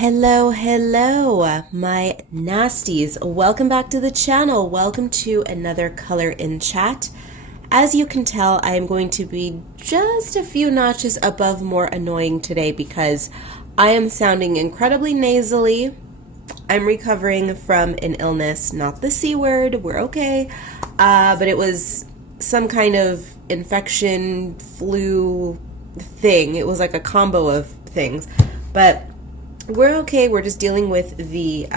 Hello, hello, my nasties. Welcome back to the channel. Welcome to another Color in Chat. As you can tell, I am going to be just a few notches above more annoying today because I am sounding incredibly nasally. I'm recovering from an illness, not the C word, we're okay, but it was some kind of infection, flu thing. It was like a combo of things, but we're okay. We're just dealing with the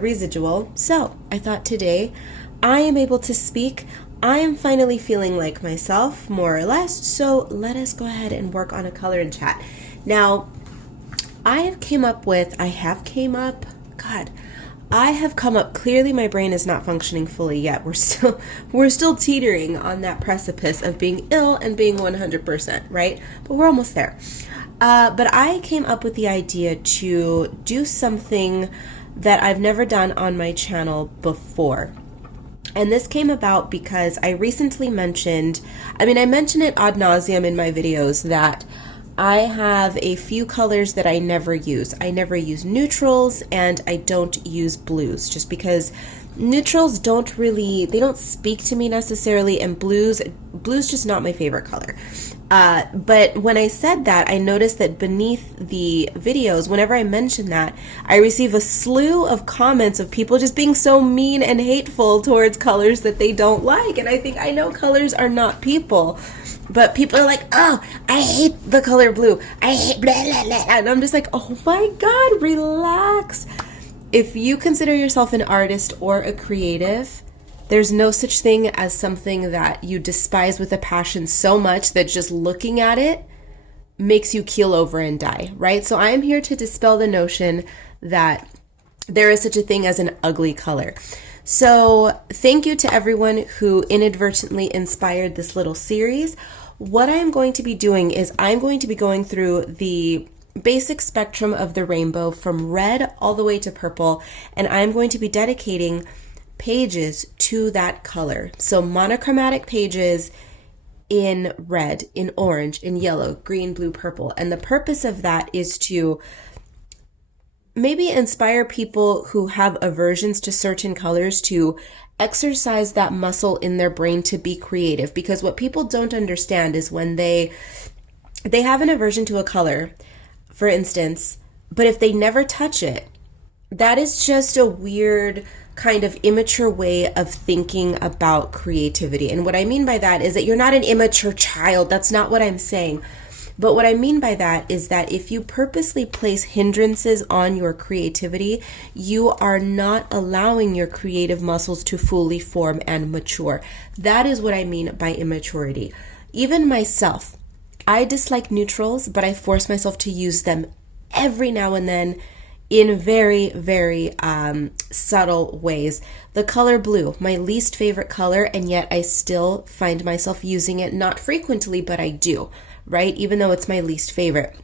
residual. So I thought today I am able to speak. I am finally feeling like myself, more or less. So let us go ahead and work on a color in chat. Now, I have come up. Clearly, my brain is not functioning fully yet. We're still teetering on that precipice of being ill and being 100%, right? But we're almost there. But I came up with the idea to do something that I've never done on my channel before. And this came about because I recently mentioned, I mention it ad nauseum in my videos, that I have a few colors that I never use. I never use neutrals and I don't use blues, just because neutrals don't speak to me necessarily, and blues just not my favorite color. But when I said that, I noticed that beneath the videos, whenever I mention that, I receive a slew of comments of people just being so mean and hateful towards colors that they don't like. And I think, I know colors are not people, but people are like, oh, I hate the color blue. I hate blah, blah, blah. And I'm just like, oh my God, relax. If you consider yourself an artist or a creative, there's no such thing as something that you despise with a passion so much that just looking at it makes you keel over and die, right? So I'm here to dispel the notion that there is such a thing as an ugly color. So thank you to everyone who inadvertently inspired this little series. What I am going to be doing is I'm going to be going through the basic spectrum of the rainbow from red all the way to purple, and I'm going to be dedicating pages to that color. So monochromatic pages in red, in orange, in yellow, green, blue, purple. And the purpose of that is to maybe inspire people who have aversions to certain colors to exercise that muscle in their brain to be creative. Because what people don't understand is when they have an aversion to a color, for instance, but if they never touch it, that is just a weird kind of immature way of thinking about creativity. And what I mean by that is that you're not an immature child. That's not what I'm saying. But what I mean by that is that if you purposely place hindrances on your creativity, you are not allowing your creative muscles to fully form and mature. That is what I mean by immaturity. Even myself, I dislike neutrals, but I force myself to use them every now and then in very, very subtle ways. The color blue, my least favorite color, and yet I still find myself using it, not frequently, but I do, right? Even though it's my least favorite.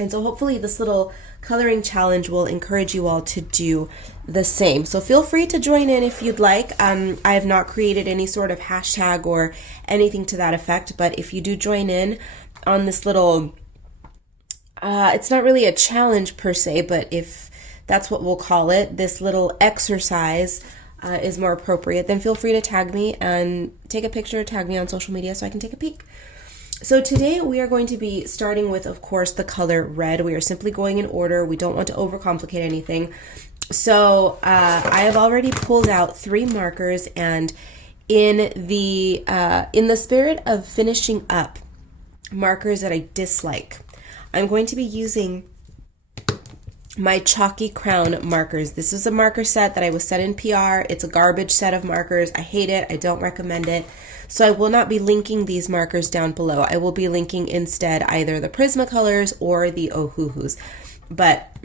And so hopefully this little coloring challenge will encourage you all to do the same. So feel free to join in if you'd like. I have not created any sort of hashtag or anything to that effect, but if you do join in on this little, it's not really a challenge per se, but if that's what we'll call it, this little exercise is more appropriate, then feel free to tag me and take a picture, tag me on social media so I can take a peek. So today we are going to be starting with, of course, the color red. We are simply going in order. We don't want to overcomplicate anything. So I have already pulled out 3 markers, and in the spirit of finishing up markers that I dislike, I'm going to be using my Chalky Crown markers. This is a marker set that I was sent in PR. It's a garbage set of markers. I hate it. I don't recommend it. So I will not be linking these markers down below. I will be linking instead either the Prismacolors or the Ohuhus. But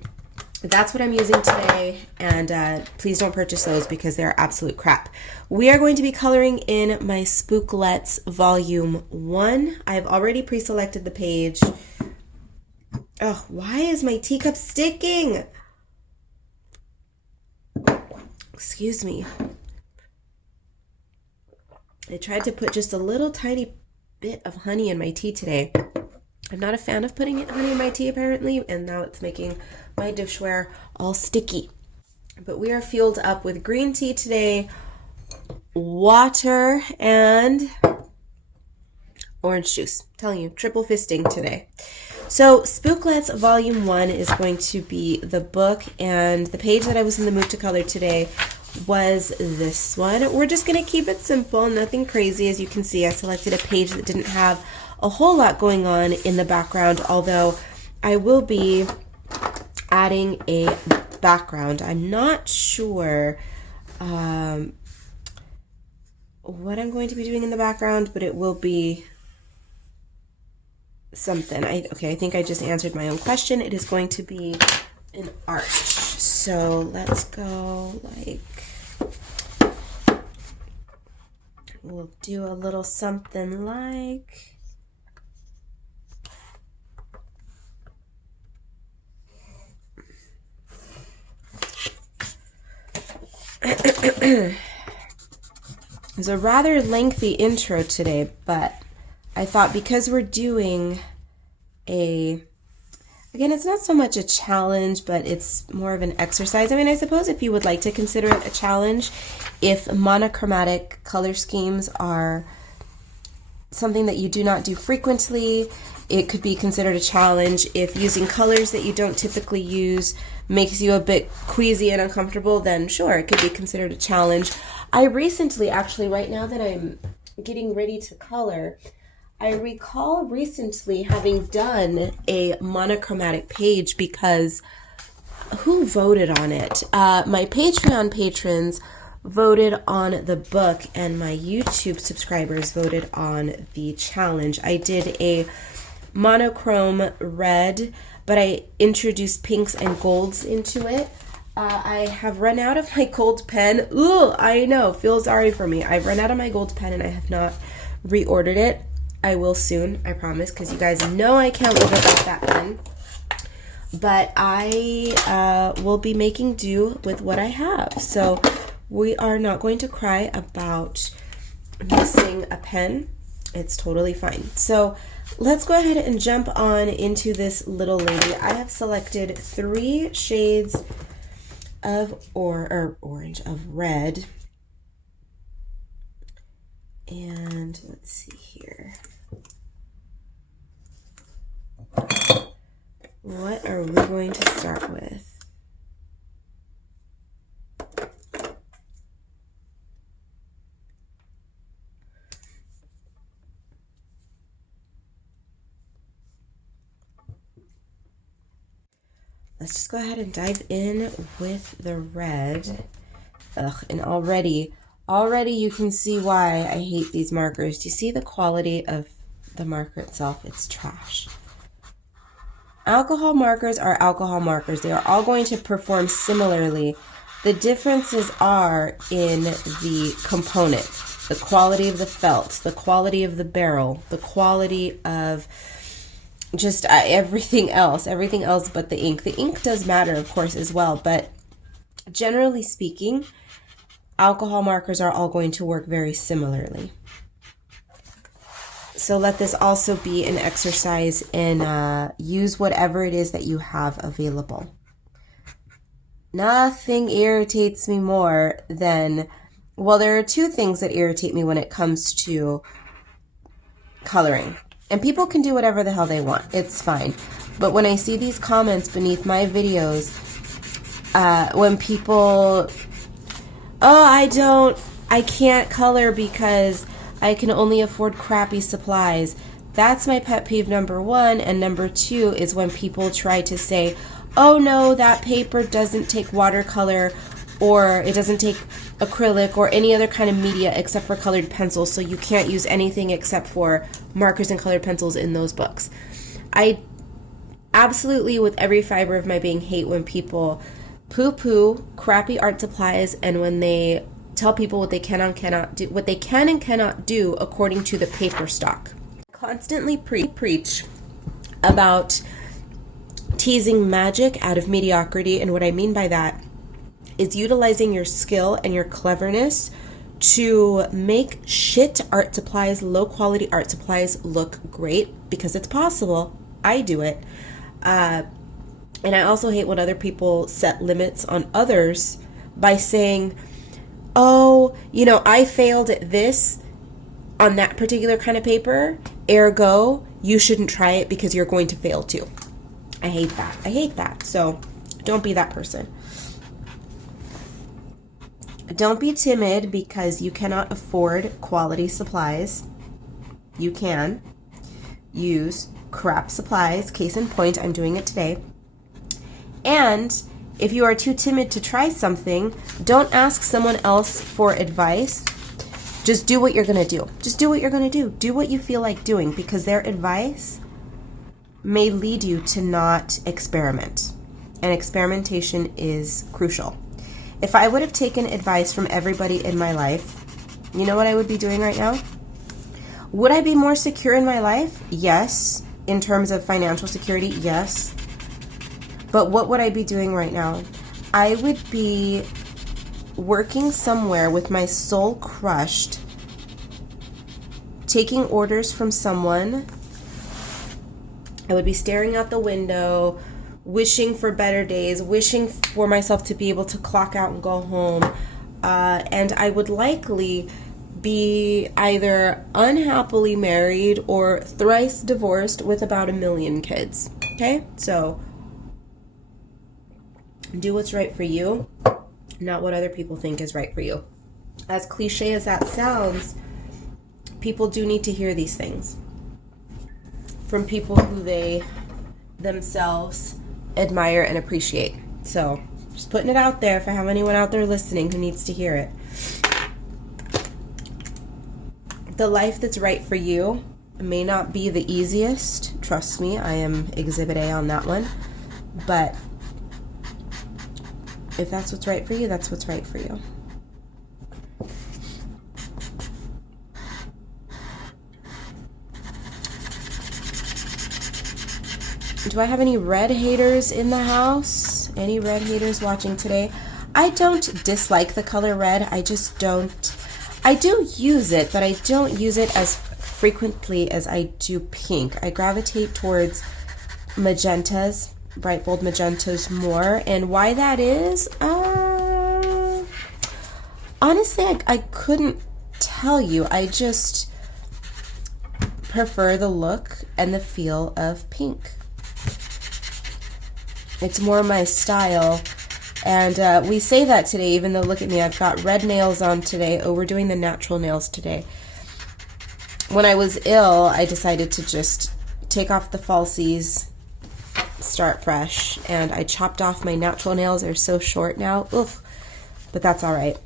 that's what I'm using today, and please don't purchase those because they're absolute crap. We are going to be coloring in my Spooklettes Volume 1. I've already pre-selected the page. Oh, why is my teacup sticking? Excuse me. I tried to put just a little tiny bit of honey in my tea today, I'm not a fan of putting honey in my tea apparently, and now it's making my dishware all sticky. But we are fueled up with green tea today, water, and orange juice. I'm telling you, triple fisting today. So Spooklettes Volume 1 is going to be the book, and the page that I was in the mood to color today was this one. We're just going to keep it simple, nothing crazy. As you can see, I selected a page that didn't have a whole lot going on in the background, although I will be adding a background. I'm not sure what I'm going to be doing in the background, but it will be something. I think I just answered my own question. It is going to be an arch. So let's go like, we'll do a little something like, it's a rather lengthy intro today, but I thought because we're doing again, it's not so much a challenge, but it's more of an exercise. I mean, I suppose if you would like to consider it a challenge, if monochromatic color schemes are something that you do not do frequently, it could be considered a challenge. If using colors that you don't typically use makes you a bit queasy and uncomfortable, then sure, it could be considered a challenge. I recently, actually, right now that I'm getting ready to color, I recall recently having done a monochromatic page because who voted on it? My Patreon patrons voted on the book and my YouTube subscribers voted on the challenge. I did a monochrome red, but I introduced pinks and golds into it. I have run out of my gold pen. Ooh, I know, feel sorry for me. I've run out of my gold pen and I have not reordered it. I will soon, I promise, because you guys know I can't live without that pen. But I will be making do with what I have. So we are not going to cry about missing a pen. It's totally fine. So let's go ahead and jump on into this little lady. I have selected 3 shades of orange, of red. And let's see here. What are we going to start with? Let's just go ahead and dive in with the red. Ugh, and already you can see why I hate these markers. Do you see the quality of the marker itself? It's trash. Alcohol markers are alcohol markers. They are all going to perform similarly. The differences are in the component, the quality of the felt, the quality of the barrel, the quality of just everything else but the ink. The ink does matter, of course, as well, but generally speaking, alcohol markers are all going to work very similarly. So let this also be an exercise in use whatever it is that you have available. Nothing irritates me more than, well, there are 2 things that irritate me when it comes to coloring. And people can do whatever the hell they want. It's fine. But when I see these comments beneath my videos, when people, I can't color because I can only afford crappy supplies. That's my pet peeve number 1. And number 2 is when people try to say, oh no, that paper doesn't take watercolor, or it doesn't take acrylic or any other kind of media except for colored pencils, so you can't use anything except for markers and colored pencils in those books. I absolutely, with every fiber of my being, hate when people poo-poo crappy art supplies and when they tell people what they can and cannot do according to the paper stock. Constantly preach about teasing magic out of mediocrity, and what I mean by that is utilizing your skill and your cleverness to make shit art supplies, low quality art supplies, look great, because it's possible. I do it. And I also hate when other people set limits on others by saying, oh, you know, I failed at this on that particular kind of paper, ergo, you shouldn't try it because you're going to fail too. I hate that. I hate that. So don't be that person. Don't be timid because you cannot afford quality supplies. You can use crap supplies. Case in point, I'm doing it today. And if you are too timid to try something, don't ask someone else for advice. Just do what you're going to do. Just do what you're going to do. Do what you feel like doing, because their advice may lead you to not experiment. And experimentation is crucial. If I would have taken advice from everybody in my life, you know what I would be doing right now? Would I be more secure in my life? Yes. In terms of financial security, yes. But what would I be doing right now? I would be working somewhere with my soul crushed, taking orders from someone. I would be staring out the window, wishing for better days, wishing for myself to be able to clock out and go home. And I would likely be either unhappily married or thrice divorced with about 1 million kids. Okay? So do what's right for you, not what other people think is right for you. As cliche as that sounds, people do need to hear these things from people who they themselves admire and appreciate. So just putting it out there if I have anyone out there listening who needs to hear it. The life that's right for you may not be the easiest. Trust me, I am Exhibit A on that one. But if that's what's right for you, that's what's right for you. Do I have any red haters in the house? Any red haters watching today? I don't dislike the color red. I just don't. I do use it, but I don't use it as frequently as I do pink. I gravitate towards magentas, bright bold magentas more. And why that is, honestly, I couldn't tell you. I just prefer the look and the feel of pink. It's more my style. And we say that today, even though, look at me, I've got red nails on today. Oh, we're doing the natural nails today. When I was ill, I decided to just take off the falsies, start fresh, and I chopped off my natural nails. They're so short now. Oof. But that's all right.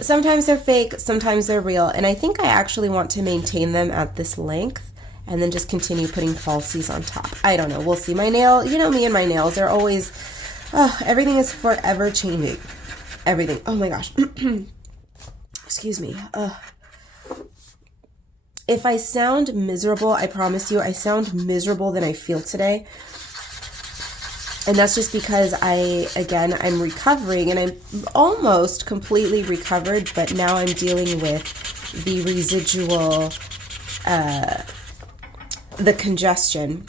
Sometimes they're fake, sometimes they're real, and I think I actually want to maintain them at this length and then just continue putting falsies on top. I don't know. We'll see. My nail, you know me and my nails, they're always, everything is forever changing. Everything. Oh my gosh. Excuse me. If I sound miserable, I promise you, I sound miserable than I feel today. And that's just because I'm recovering, and I'm almost completely recovered, but now I'm dealing with the residual, the congestion.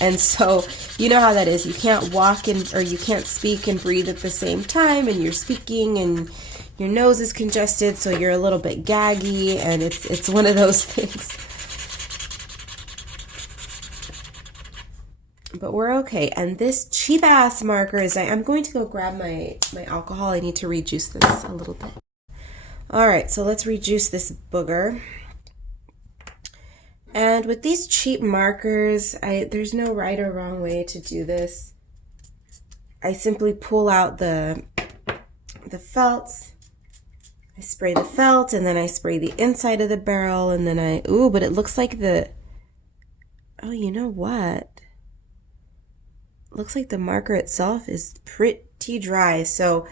And so, you know how that is. You can't walk or you can't speak and breathe at the same time, and you're speaking and your nose is congested, so you're a little bit gaggy, and it's one of those things. But we're okay. And this cheap ass marker is, I'm going to go grab my alcohol. I need to rejuice this a little bit. All right, so let's rejuice this booger. And with these cheap markers, there's no right or wrong way to do this. I simply pull out the felts. I spray the felt, and then I spray the inside of the barrel, and then but it looks like oh, you know what? Looks like the marker itself is pretty dry, so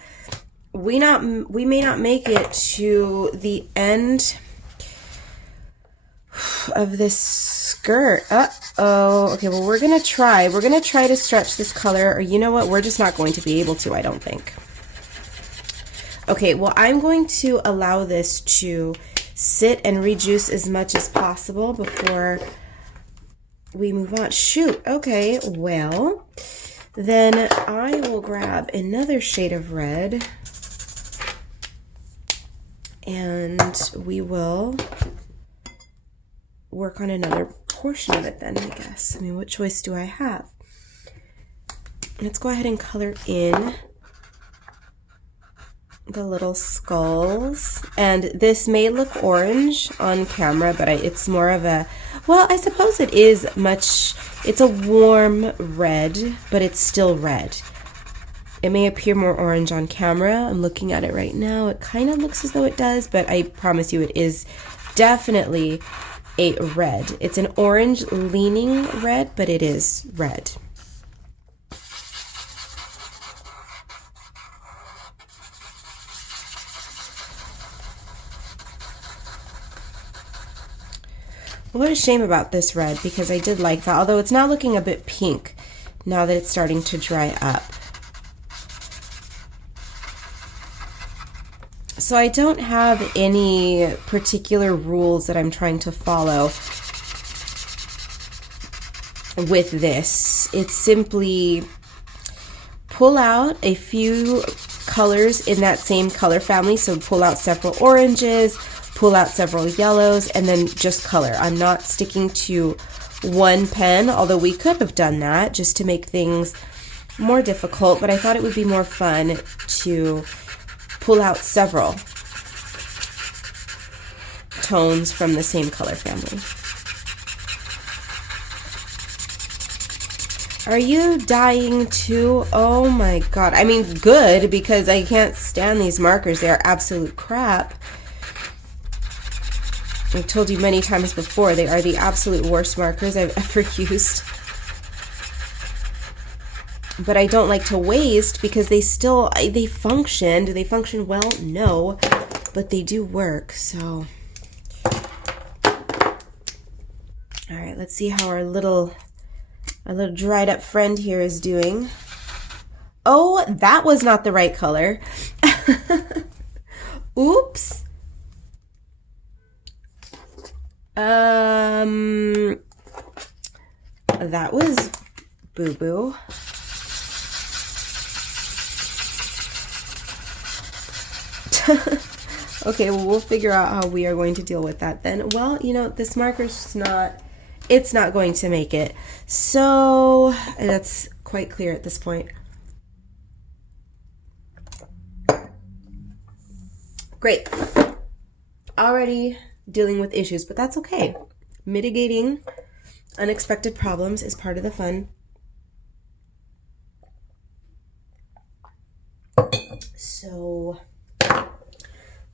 we may not make it to the end of this skirt. Okay, well, we're gonna try to stretch this color, or you know what, we're just not going to be able to, I don't think. Okay, well, I'm going to allow this to sit and rejuice as much as possible before we move on. Shoot, okay, well, then I will grab another shade of red and we will work on another portion of it then, I guess. I mean, what choice do I have? Let's go ahead and color in the little skulls. And this may look orange on camera, but it's more of a, well, I suppose it is it's a warm red, but it's still red. It may appear more orange on camera. I'm looking at it right now. It kind of looks as though it does, but I promise you it is definitely a red. It's an orange leaning red, but it is red. What a shame about this red, because I did like that, although it's now looking a bit pink now that it's starting to dry up. So I don't have any particular rules that I'm trying to follow with this. It's simply pull out a few colors in that same color family. So pull out several oranges, pull out several yellows, and then just color. I'm not sticking to one pen, although we could have done that just to make things more difficult, but I thought it would be more fun to pull out several tones from the same color family. Are you dying too? Oh my god. I mean, good, because I can't stand these markers. They are absolute crap. I've told you many times before, they are the absolute worst markers I've ever used. But I don't like to waste because they function. Do they function well? No, but they do work, so. All right, let's see how our little dried up friend here is doing. Oh, that was not the right color. Oops. That was boo-boo. Okay, well, we'll figure out how we are going to deal with that then. Well, you know, this marker's it's not going to make it. So that's quite clear at this point. Great. Already dealing with issues, but that's okay. Mitigating unexpected problems is part of the fun. So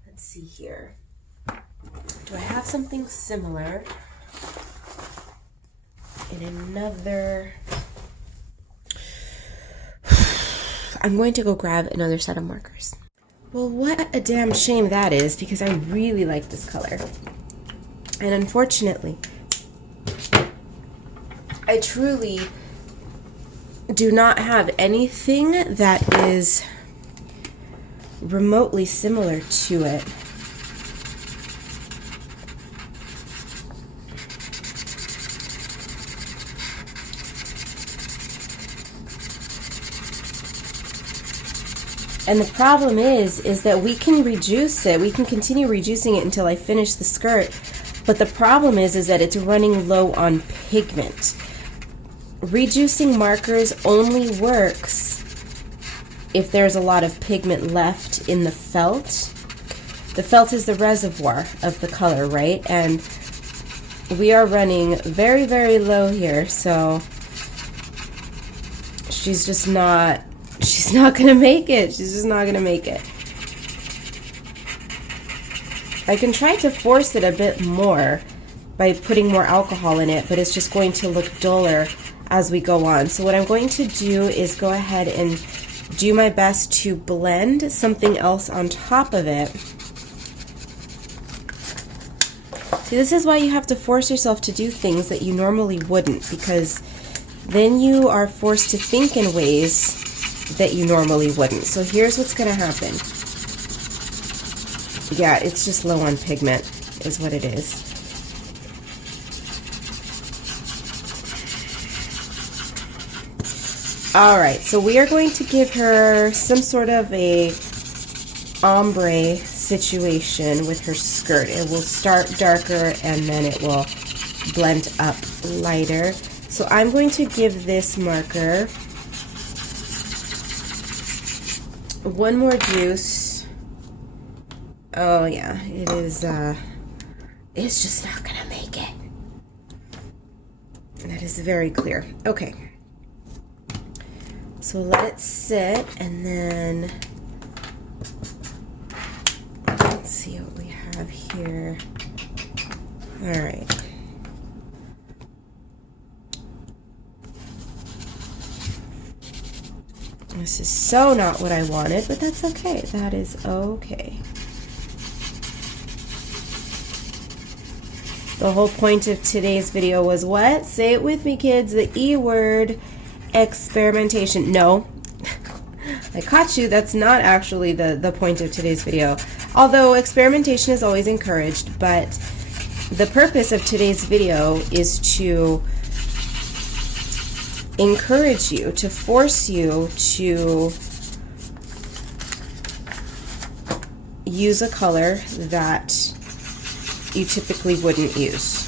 let's see here. Do I have something similar in another? I'm going to go grab another set of markers. Well, what a damn shame that is, because I really like this color. And unfortunately, I truly do not have anything that is remotely similar to it. And the problem is that we can reduce it. We can continue reducing it until I finish the skirt. But the problem is that it's running low on pigment. Reducing markers only works if there's a lot of pigment left in the felt. The felt is the reservoir of the color, right? And we are running very, very low here, so she's not gonna make it. She's just not gonna make it. I can try to force it a bit more by putting more alcohol in it, but it's just going to look duller as we go on. So what I'm going to do is go ahead and do my best to blend something else on top of it. See, this is why you have to force yourself to do things that you normally wouldn't, because then you are forced to think in ways that you normally wouldn't. So here's what's going to happen. Yeah, it's just low on pigment is what it is. All right, so we are going to give her some sort of a ombre situation with her skirt. It will start darker and then it will blend up lighter. So I'm going to give this marker one more juice. Oh yeah, it is, it's just not gonna make it. That is very clear. Okay. So let it sit, and then let's see what we have here. All right. This is so not what I wanted, but that's okay. That is okay. The whole point of today's video was what? Say it with me, kids. The E word. Experimentation. No, I caught you. That's not actually the point of today's video. Although experimentation is always encouraged, but the purpose of today's video is to encourage you, to force you to use a color that you typically wouldn't use.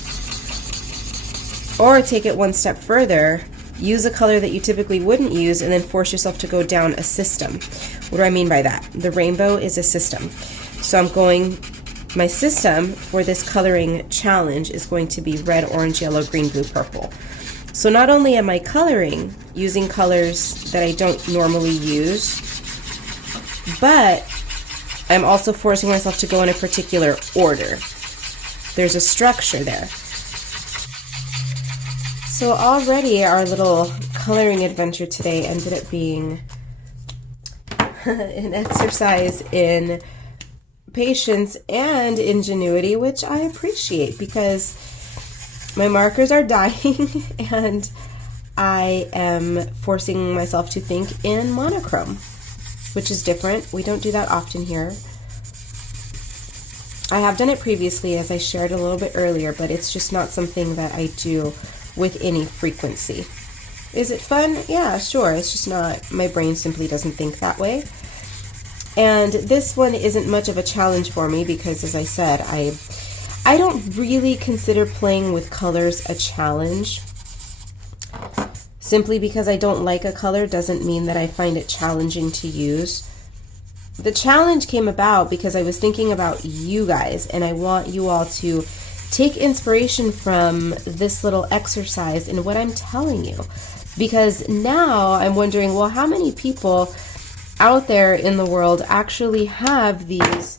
Or take it one step further, use a color that you typically wouldn't use, and then force yourself to go down a system. What do I mean by that? The rainbow is a system. So my system for this coloring challenge is going to be red, orange, yellow, green, blue, purple. So not only am I coloring using colors that I don't normally use, but I'm also forcing myself to go in a particular order. There's a structure there. So already our little coloring adventure today ended up being an exercise in patience and ingenuity, which I appreciate because my markers are dying and I am forcing myself to think in monochrome, which is different. We don't do that often here. I have done it previously, as I shared a little bit earlier, but it's just not something that I do with any frequency. Is it fun? Yeah, sure. It's just not, my brain simply doesn't think that way. And this one isn't much of a challenge for me because, as I said, I don't really consider playing with colors a challenge. Simply because I don't like a color doesn't mean that I find it challenging to use. The challenge came about because I was thinking about you guys, and I want you all to take inspiration from this little exercise in what I'm telling you. Because now I'm wondering, well, how many people out there in the world actually have these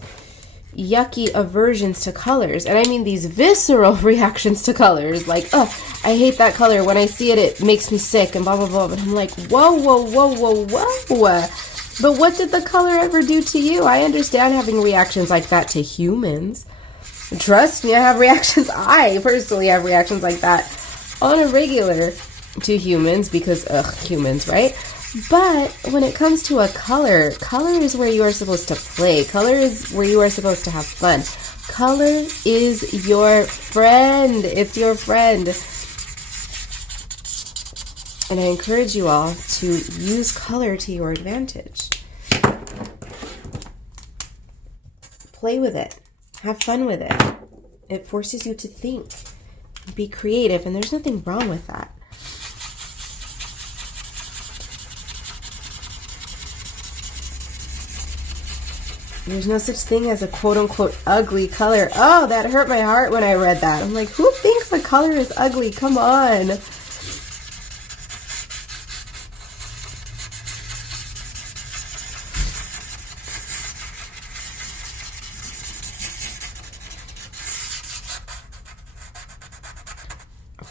yucky aversions to colors? And I mean these visceral reactions to colors, like, oh, I hate that color. When I see it, it makes me sick, and blah, blah, blah. But I'm like, whoa, whoa, whoa, whoa, whoa. But what did the color ever do to you? I understand having reactions like that to humans. Trust me, I have reactions. I personally have reactions like that on a regular to humans because, humans, right? But when it comes to a color, color is where you are supposed to play. Color is where you are supposed to have fun. Color is your friend. It's your friend. And I encourage you all to use color to your advantage. Play with it. Have fun with it. It forces you to think, be creative, and there's nothing wrong with that. There's no such thing as a quote-unquote ugly color. Oh, that hurt my heart when I read that. I'm like, who thinks a color is ugly? Come on.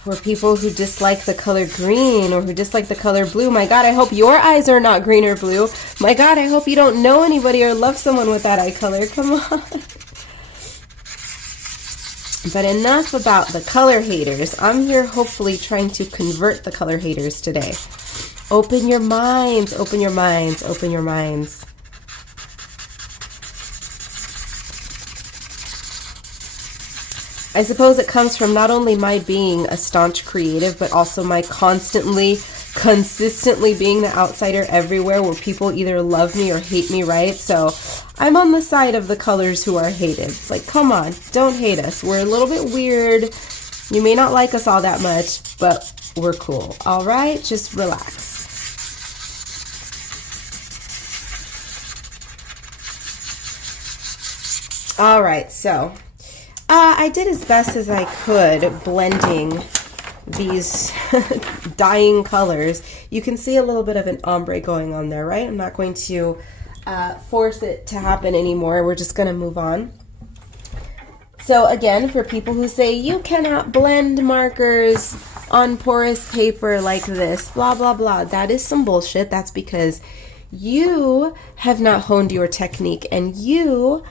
For people who dislike the color green or who dislike the color blue, my God, I hope your eyes are not green or blue. My God, I hope you don't know anybody or love someone with that eye color. Come on. But enough about the color haters. I'm here hopefully trying to convert the color haters today. Open your minds, open your minds, open your minds. I suppose it comes from not only my being a staunch creative, but also my constantly consistently being the outsider everywhere where people either love me or hate me, right? So I'm on the side of the colors who are hated. It's like, come on, don't hate us. We're a little bit weird. You may not like us all that much, but we're cool. All right? Just relax. All right, so I did as best as I could blending these dying colors. You can see a little bit of an ombre going on there, right? I'm not going to force it to happen anymore. We're just going to move on. So again, for people who say you cannot blend markers on porous paper like this, blah, blah, blah, that is some bullshit. That's because you have not honed your technique and you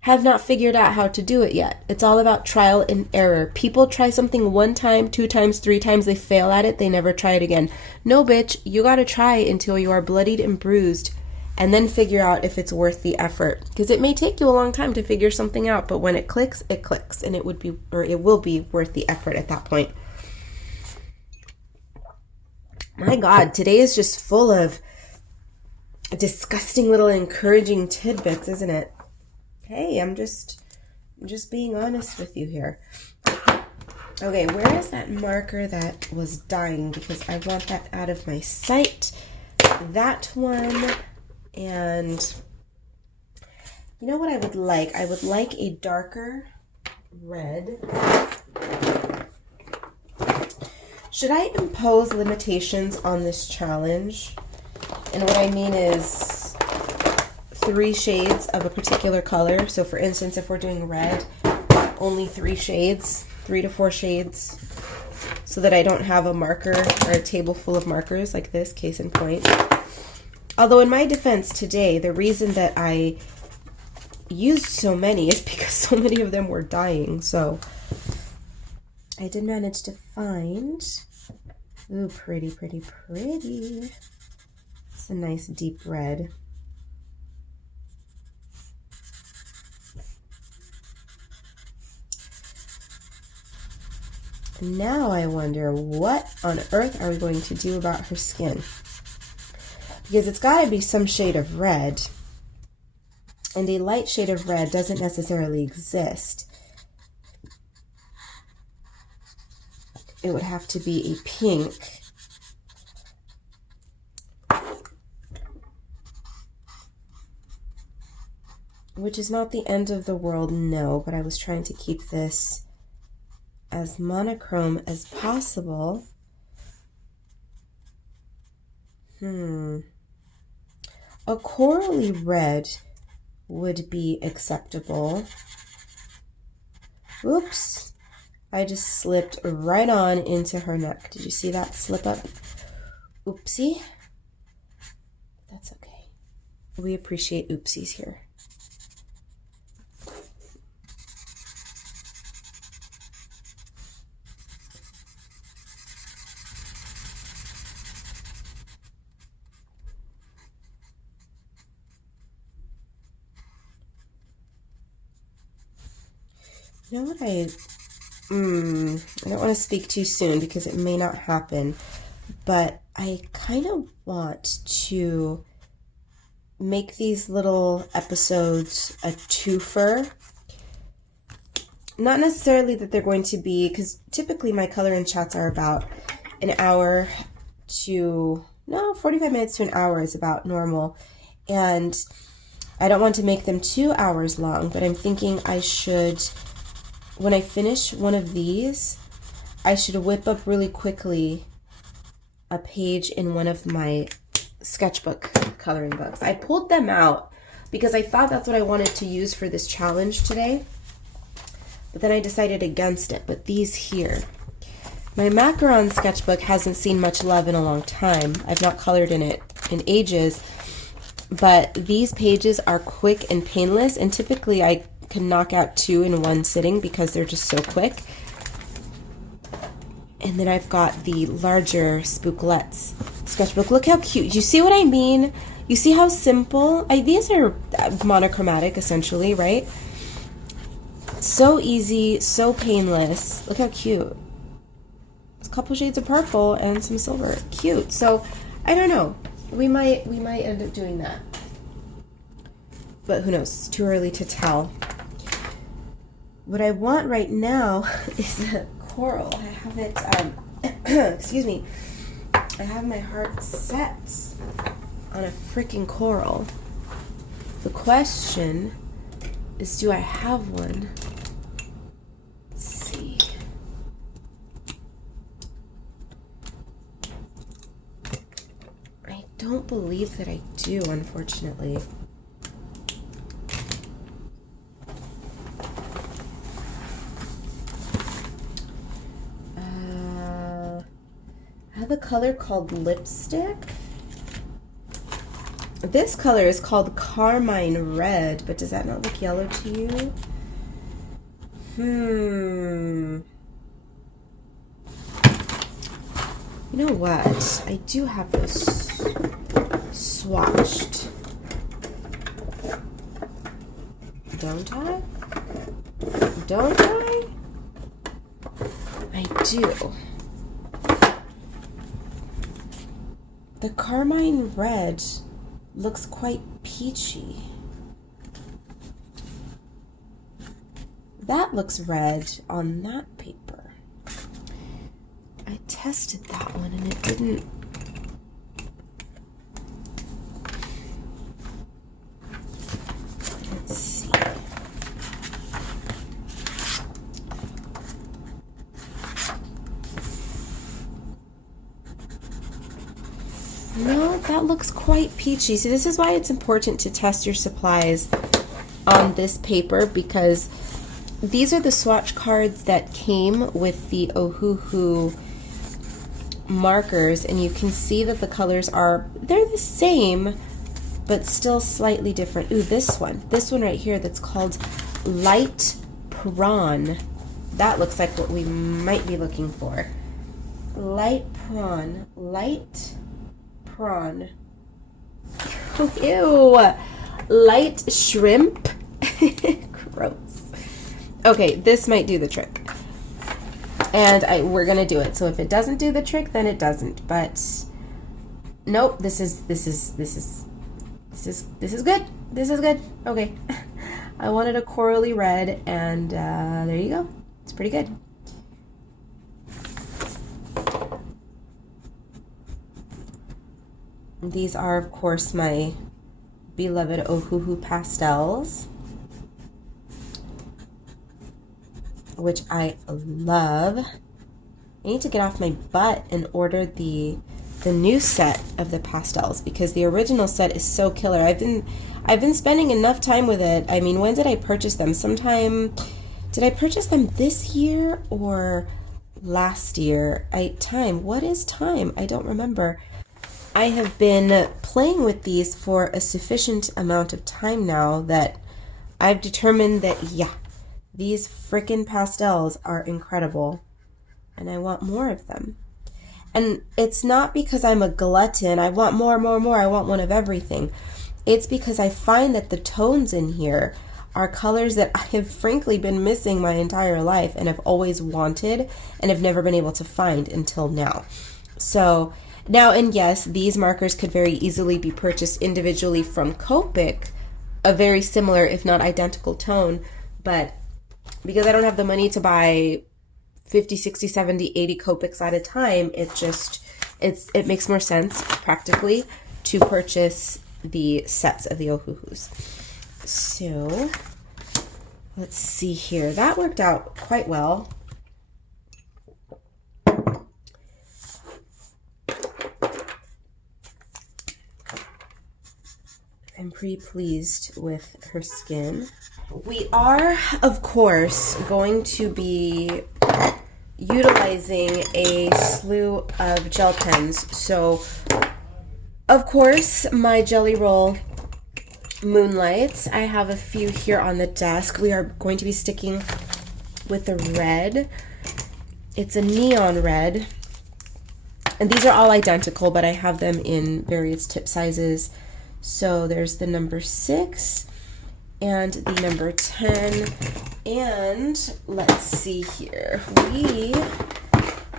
have not figured out how to do it yet. It's all about trial and error. People try something 1 time, 2 times, 3 times, they fail at it, they never try it again. No, bitch, you gotta try until you are bloodied and bruised and then figure out if it's worth the effort. Because it may take you a long time to figure something out, but when it clicks, and it will be worth the effort at that point. My God, today is just full of disgusting little encouraging tidbits, isn't it? Hey, I'm just being honest with you here. Okay, where is that marker that was dying? Because I want that out of my sight. That one. And you know what I would like? I would like a darker red. Should I impose limitations on this challenge? And what I mean is 3 shades of a particular color. So for instance, if we're doing red, only 3 shades, 3 to 4 shades, so that I don't have a marker or a table full of markers like this, case in point. Although in my defense today, the reason that I used so many is because so many of them were dying. So I did manage to find, ooh, pretty, pretty, pretty. It's a nice deep red. Now I wonder, what on earth are we going to do about her skin? Because it's got to be some shade of red, and a light shade of red doesn't necessarily exist. It would have to be a pink. Which is not the end of the world, no, but I was trying to keep this as monochrome as possible. A corally red would be acceptable. Oops, I just slipped right on into her neck. Did you see that slip up? Oopsie. That's okay. We appreciate oopsies here. You know what I don't want to speak too soon because it may not happen, but I kind of want to make these little episodes a twofer. Not necessarily that they're going to be, because typically my color and chats are about an hour to, 45 minutes to an hour is about normal. And I don't want to make them 2 hours long, but I'm thinking I should, when I finish one of these, I should whip up really quickly a page in one of my sketchbook coloring books. I pulled them out because I thought that's what I wanted to use for this challenge today, but then I decided against it. But these here, my macaron sketchbook hasn't seen much love in a long time. I've not colored in it in ages, but these pages are quick and painless, and typically I can knock out 2 in one sitting because they're just so quick. And then I've got the larger Spooklettes sketchbook. Look how cute. You see what I mean? You see how simple? These are monochromatic essentially, right? So easy, so painless. Look how cute. It's couple shades of purple and some silver. Cute. So I don't know. We might end up doing that. But who knows? It's too early to tell. What I want right now is a coral. I have it, excuse me. I have my heart set on a freaking coral. The question is, do I have one? Let's see. I don't believe that I do, unfortunately. I have a color called lipstick. This color is called Carmine Red, but does that not look yellow to you? You know what? I do have those swatched. Don't I? Don't I? I do. The Carmine Red looks quite peachy. That looks red on that paper. I tested that one and it didn't. Let's see. No, that looks quite peachy. See, this is why it's important to test your supplies on this paper, because these are the swatch cards that came with the Ohuhu markers, and you can see that the colors they're the same, but still slightly different. Ooh, this one right here that's called Light Prawn. That looks like what we might be looking for. Light Prawn. Light Prawn. Oh, ew. Light Shrimp. Gross. Okay, this might do the trick. And we're gonna do it. So if it doesn't do the trick, then it doesn't. But nope, this is good. This is good. Okay. I wanted a corally red, and there you go. It's pretty good. These are, of course, my beloved Ohuhu pastels, which I love. I need to get off my butt and order the new set of the pastels, because the original set is so killer. I've been spending enough time with it. I mean, when did I purchase them? Did I purchase them this year or last year? What is time? I don't remember. I have been playing with these for a sufficient amount of time now that I've determined that, yeah, these frickin' pastels are incredible, and I want more of them. And it's not because I'm a glutton. I want more. I want one of everything. It's because I find that the tones in here are colors that I have frankly been missing my entire life and have always wanted and have never been able to find until now. So now, and yes, these markers could very easily be purchased individually from Copic, a very similar, if not identical tone, but because I don't have the money to buy 50, 60, 70, 80 Copics at a time, it makes more sense practically to purchase the sets of the Ohuhus. So let's see here. That worked out quite well. I'm pretty pleased with her skin. We are, of course, going to be utilizing a slew of gel pens. So, of course, my Jelly Roll Moonlights. I have a few here on the desk. We are going to be sticking with the red. It's a neon red. And these are all identical, but I have them in various tip sizes. So there's the number 6 and the number 10. And let's see here. We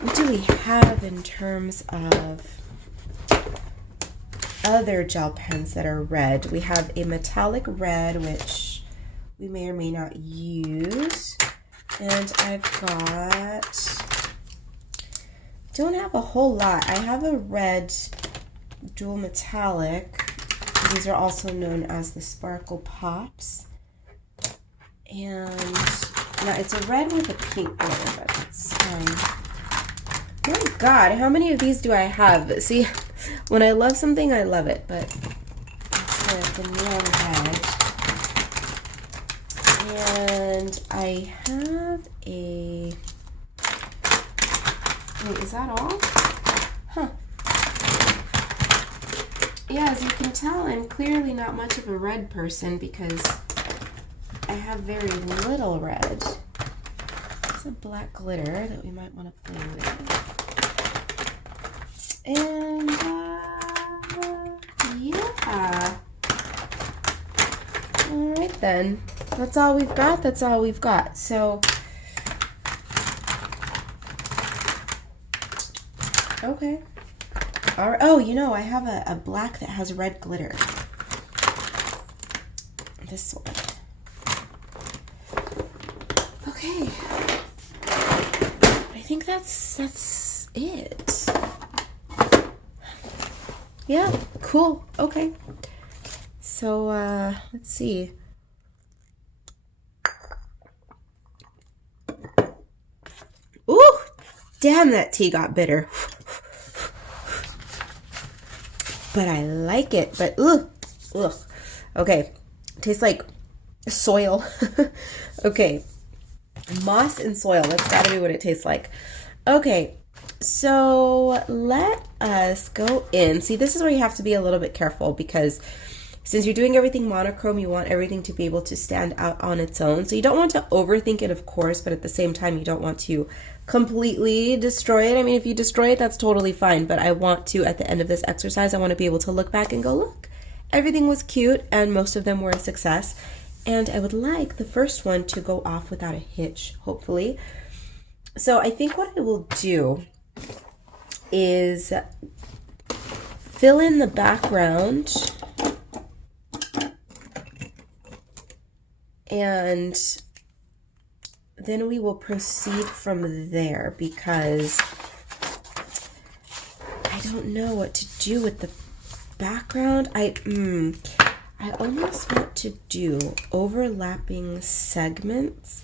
what do we have in terms of other gel pens that are red? We have a metallic red, which we may or may not use. And I've got, don't have a whole lot. I have a red dual metallic. These are also known as the Sparkle Pops. And now it's a red with a pink glitter, but it's my God, how many of these do I have? See, when I love something, I love it, but it's the neon red. And I have a, wait, is that all? Huh. Yeah, as you can tell, I'm clearly not much of a red person because I have very little red. There's a black glitter that we might want to play with. And, yeah. All right, then. That's all we've got. That's all we've got. So, okay. All right. Oh, you know, I have a black that has red glitter. This one. Okay. I think that's it. Yeah, cool. Okay. So, let's see. Ooh, damn, that tea got bitter. But I like it. But, ugh. Okay. Tastes like soil. Okay. Moss and soil. That's gotta be what it tastes like. Okay. So let us go in. See, this is where you have to be a little bit careful because since you're doing everything monochrome, you want everything to be able to stand out on its own. So you don't want to overthink it, of course, but at the same time, you don't want to completely destroy it. I mean, if you destroy it, that's totally fine. But I want to, at the end of this exercise, I want to be able to look back and go, look, everything was cute and most of them were a success. And I would like the first one to go off without a hitch, hopefully. So I think what I will do is fill in the background and then we will proceed from there because I don't know what to do with the background. I almost want to do overlapping segments.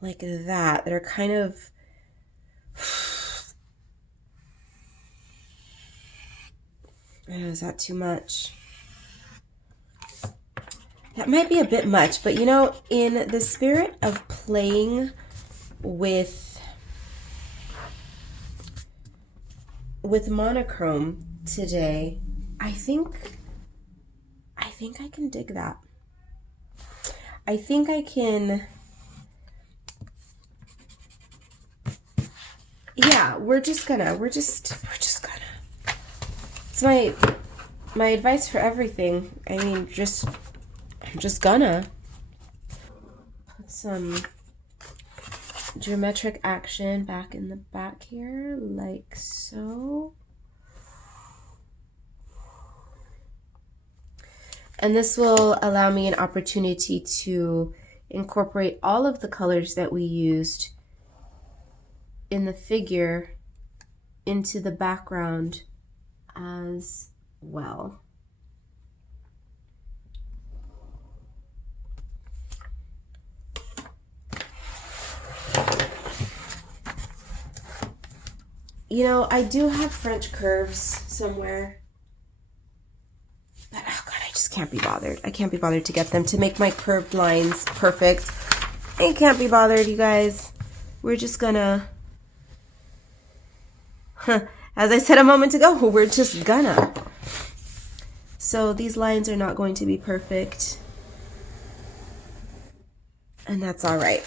Like that are kind of is that too much? That might be a bit much, but you know, in the spirit of playing with monochrome today, I think I can dig that. I think I can. Yeah, we're just gonna. It's my advice for everything. I mean, I'm just gonna put some geometric action back in the back here, like so. And this will allow me an opportunity to incorporate all of the colors that we used in the figure into the background as well. You know, I do have French curves somewhere, but oh God, I just can't be bothered. I can't be bothered to get them to make my curved lines perfect. I can't be bothered, you guys. We're just gonna, as I said a moment ago, we're just gonna. So these lines are not going to be perfect, and that's all right.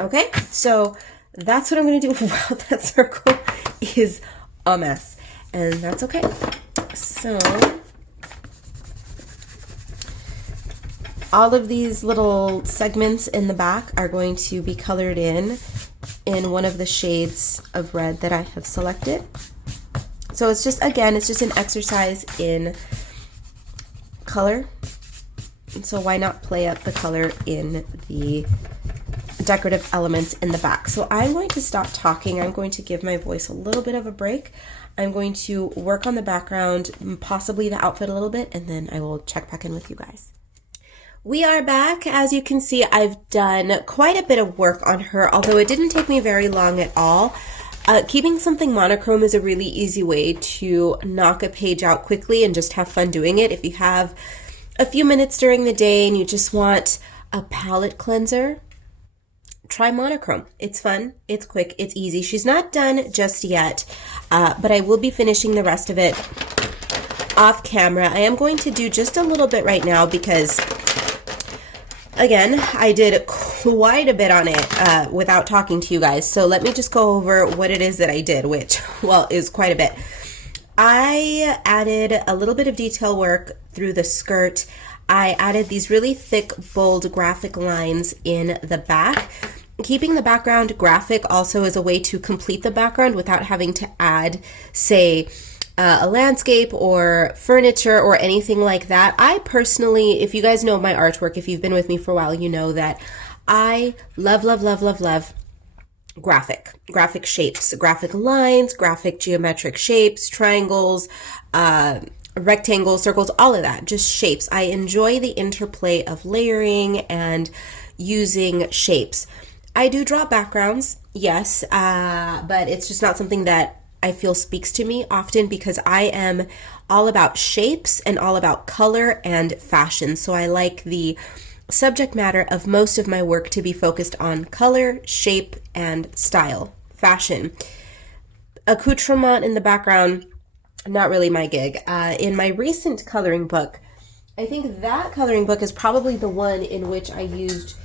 Okay, so that's what I'm gonna do. Wow, that circle is a mess, and that's okay. So All of these little segments in the back are going to be colored in one of the shades of red that I have selected. So it's just, again, it's just an exercise in color. And so why not play up the color in the decorative elements in the back? So I'm going to stop talking. I'm going to give my voice a little bit of a break. I'm going to work on the background, possibly the outfit a little bit, and then I will check back in with you guys. We are back. As you can see, I've done quite a bit of work on her, although it didn't take me very long at all. Keeping something monochrome is a really easy way to knock a page out quickly and just have fun doing it. If you have a few minutes during the day and you just want a palette cleanser, try monochrome. It's fun, it's quick, it's easy. She's not done just yet, but I will be finishing the rest of it off camera. I am going to do just a little bit right now because, again, I did quite a bit on it without talking to you guys. So let me just go over what it is that I did, which, well, is quite a bit. I added a little bit of detail work through the skirt. I added these really thick, bold graphic lines in the back. Keeping the background graphic also is a way to complete the background without having to add, say, a landscape or furniture or anything like that. I personally, if you guys know my artwork, if you've been with me for a while, you know that I love, love, love, love, love graphic shapes, graphic lines, graphic geometric shapes, triangles, rectangles, circles, all of that, just shapes. I enjoy the interplay of layering and using shapes. I do draw backgrounds, yes, but it's just not something that I feel speaks to me often because I am all about shapes and all about color and fashion. So I like the subject matter of most of my work to be focused on color, shape, and style, fashion. Accoutrement in the background, not really my gig. In my recent coloring book, I think that coloring book is probably the one in which I used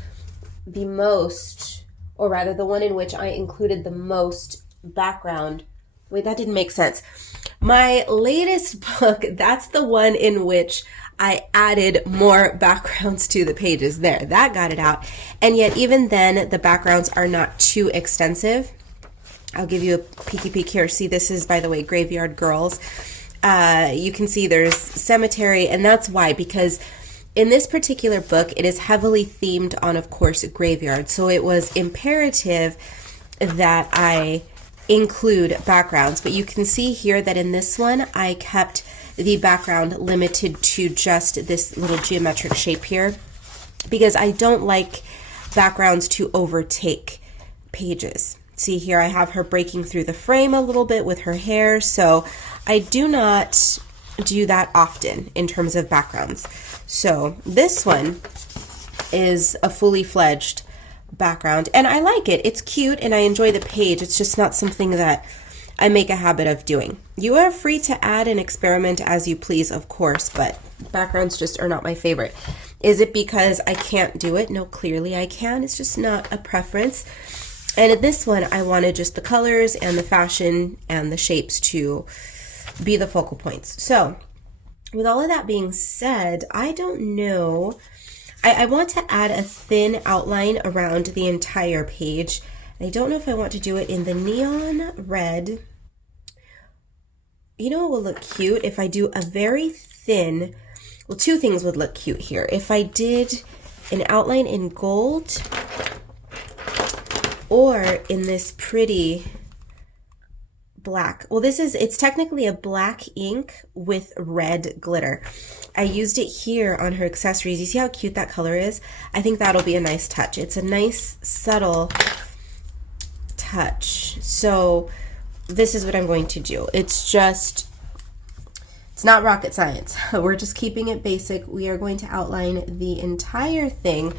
the most, or rather the one in which I included the most background. Wait, that didn't make sense. My latest book, that's the one in which I added more backgrounds to the pages. There, that got it out. And yet even then, the backgrounds are not too extensive. I'll give you a peeky peek here. See, this is, by the way, Graveyard Girls. You can see there's cemetery, and that's why, because in this particular book, it is heavily themed on, of course, graveyard. So it was imperative that I include backgrounds. But you can see here that in this one, I kept the background limited to just this little geometric shape here because I don't like backgrounds to overtake pages. See here, I have her breaking through the frame a little bit with her hair, so I do not do that often in terms of backgrounds. So this one is a fully fledged background, and I like it. It's cute, and I enjoy the page. It's just not something that I make a habit of doing. You are free to add and experiment as you please, of course, but backgrounds just are not my favorite. Is it because I can't do it? No, clearly I can. It's just not a preference. And in this one, I wanted just the colors and the fashion and the shapes to be the focal points. So with all of that being said, I don't know. I want to add a thin outline around the entire page. I don't know if I want to do it in the neon red. You know what will look cute? If I do a very thin, well, two things would look cute here. If I did an outline in gold or in this pretty black. Well, it's technically a black ink with red glitter. I used it here on her accessories. You see how cute that color is? I think that'll be a nice touch. It's a nice, subtle touch. So this is what I'm going to do. It's not rocket science. We're just keeping it basic. We are going to outline the entire thing.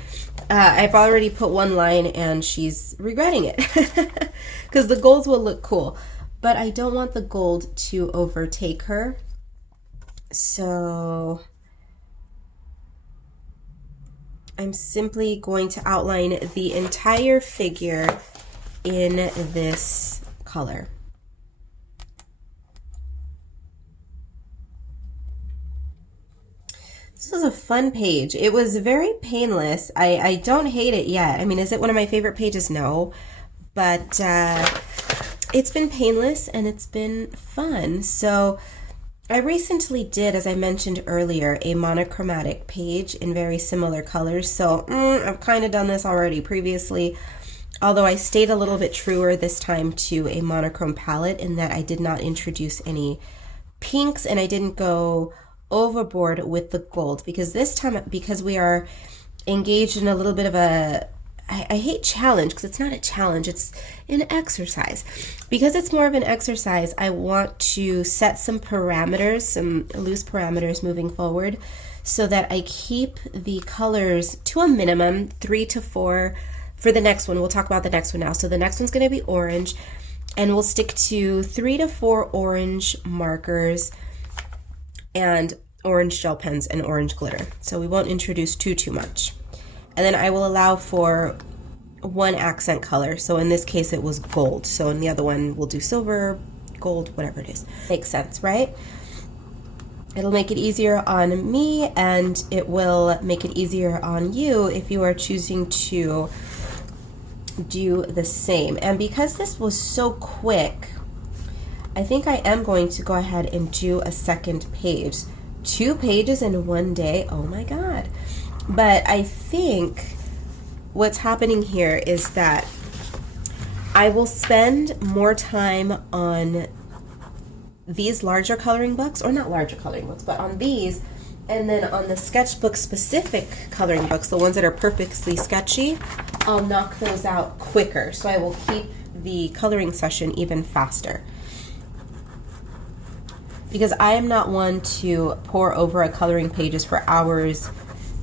I've already put one line and she's regretting it because the golds will look cool, but I don't want the gold to overtake her. So I'm simply going to outline the entire figure in this color. This is was a fun page. It was very painless. I don't hate it yet. I mean, is it one of my favorite pages? No. But it's been painless and it's been fun. So I recently did, as I mentioned earlier, a monochromatic page in very similar colors. So I've kind of done this already previously, although I stayed a little bit truer this time to a monochrome palette in that I did not introduce any pinks and I didn't go overboard with the gold, because this time, because we are engaged in a little bit of a, I hate challenge because it's not a challenge, it's an exercise. Because it's more of an exercise, I want to set some parameters, some loose parameters moving forward, so that I keep the colors to a minimum, 3 to 4 for the next one. We'll talk about the next one now. So the next one's going to be orange, and we'll stick to 3 to 4 orange markers and orange gel pens and orange glitter. So we won't introduce too much. And then I will allow for one accent color. So in this case it was gold. So in the other one we'll do silver, gold, whatever it is. Makes sense, right? It'll make it easier on me and it will make it easier on you if you are choosing to do the same. And because this was so quick, I think I am going to go ahead and do a second page. 2 pages in one day, oh my God. But I think what's happening here is that I will spend more time on these larger coloring books, or not larger coloring books, but on these, and then on the sketchbook specific coloring books, the ones that are purposely sketchy, I'll knock those out quicker. So I will keep the coloring session even faster. Because I am not one to pour over a coloring pages for hours,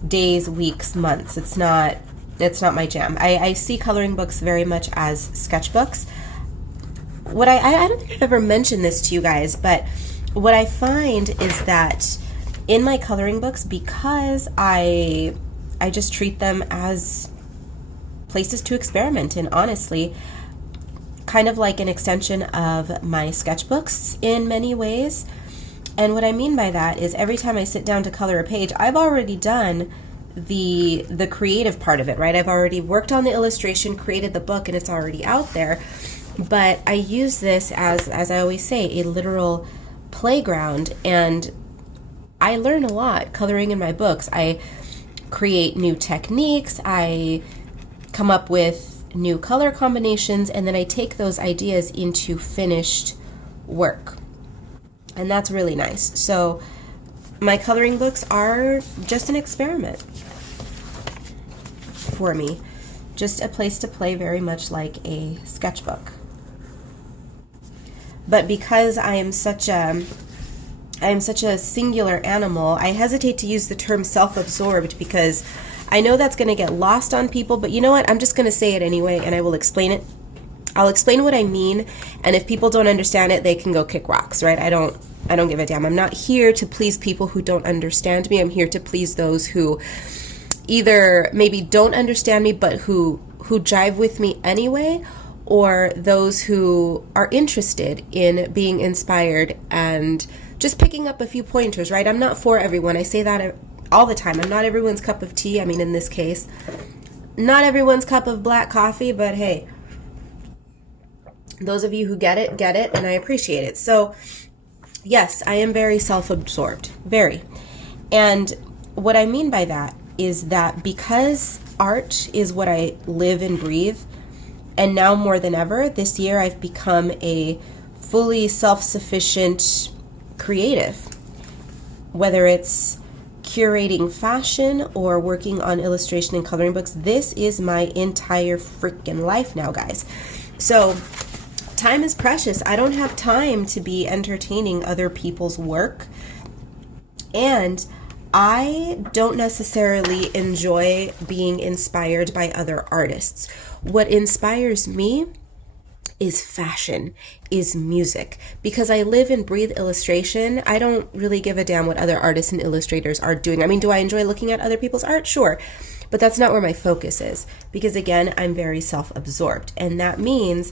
days, weeks, months. It's not my jam. I see coloring books very much as sketchbooks. What I don't think I've ever mentioned this to you guys, but what I find is that in my coloring books, because I just treat them as places to experiment in, honestly, kind of like an extension of my sketchbooks in many ways. And what I mean by that is every time I sit down to color a page, I've already done the creative part of it, right? I've already worked on the illustration, created the book, and it's already out there. But I use this as I always say, a literal playground, and I learn a lot coloring in my books. I create new techniques, I come up with new color combinations, and then I take those ideas into finished work. And that's really nice. So my coloring books are just an experiment for me. Just a place to play, very much like a sketchbook. But because I am such a singular animal, I hesitate to use the term self-absorbed because I know that's going to get lost on people, but you know what? I'm just going to say it anyway, and I will explain it. I'll explain what I mean, and if people don't understand it, they can go kick rocks, right? I don't give a damn. I'm not here to please people who don't understand me. I'm here to please those who either maybe don't understand me, but who jive with me anyway, or those who are interested in being inspired and just picking up a few pointers, right? I'm not for everyone. I say that all the time. I'm not everyone's cup of tea. I mean, in this case, not everyone's cup of black coffee, but hey, those of you who get it, and I appreciate it. So yes, I am very self-absorbed, very. And what I mean by that is that because art is what I live and breathe, and now more than ever, this year I've become a fully self-sufficient creative. Whether it's curating fashion or working on illustration and coloring books, this is my entire freaking life now, guys. So time is precious. I don't have time to be entertaining other people's work, and I don't necessarily enjoy being inspired by other artists. What inspires me is fashion, is music. Because I live and breathe illustration, I don't really give a damn what other artists and illustrators are doing. I mean, do I enjoy looking at other people's art? Sure. But that's not where my focus is. Because again, I'm very self-absorbed. And that means